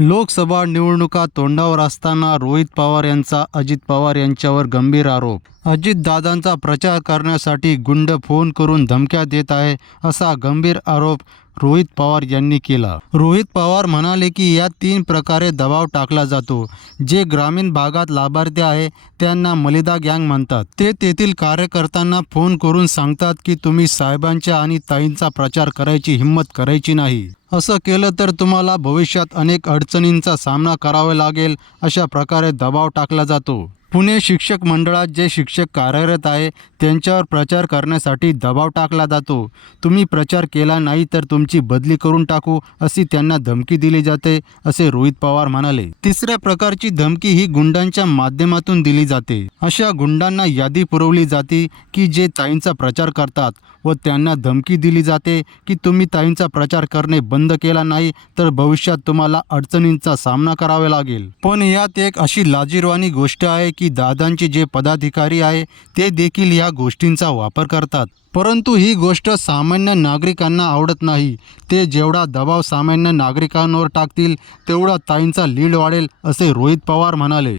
लोकसभा निवडणुका तोंडावर असताना रोहित पवार यांचा अजित पवार यांच्यावर गंभीर आरोप. अजितदादांचा प्रचार करण्यासाठी गुंड फोन करून धमक्या देत आहे असा गंभीर आरोप रोहित पवार यांनी केला. रोहित पवार म्हणाले की या तीन प्रकारे दबाव टाकला जातो. जे ग्रामीण भागात लाभार्थी आहे त्यांना मलिदा गँग म्हणतात. ते तेथील कार्यकर्त्यांना फोन करून सांगतात की तुम्ही साहेबांच्या आणि ताईंचा प्रचार करायची हिंमत करायची नाही. असं केलं तर तुम्हाला भविष्यात अनेक अडचणींचा सामना करावा लागेल अशा प्रकारे दबाव टाकला जातो. पुणे शिक्षक मंडळात जे शिक्षक कार्यरत आहे त्यांच्यावर प्रचार करण्यासाठी दबाव टाकला जातो. तुम्ही प्रचार केला नाही तर तुमची बदली करून टाकू अशी त्यांना धमकी दिली जाते असे रोहित पवार म्हणाले. तिसऱ्या प्रकारची धमकी ही गुंडांच्या माध्यमातून दिली जाते. अशा गुंडांना यादी पुरवली जाते की जे ताईंचा प्रचार करतात व त्यांना धमकी दिली जाते की तुम्ही ताईंचा प्रचार करणे बंद केला नाही तर भविष्यात तुम्हाला अडचणींचा सामना करावा लागेल. पण यात एक अशी लाजीरवाणी गोष्ट आहे की दादांचे जे पदाधिकारी आहे ते देखील या गोष्टींचा वापर करतात. परंतु ही गोष्ट सामान्य नागरिकांना आवडत नाही. ते जेवढा दबाव सामान्य नागरिकांवर टाकतील तेवढा ताईंचा लीड वाढेल असे रोहित पवार म्हणाले.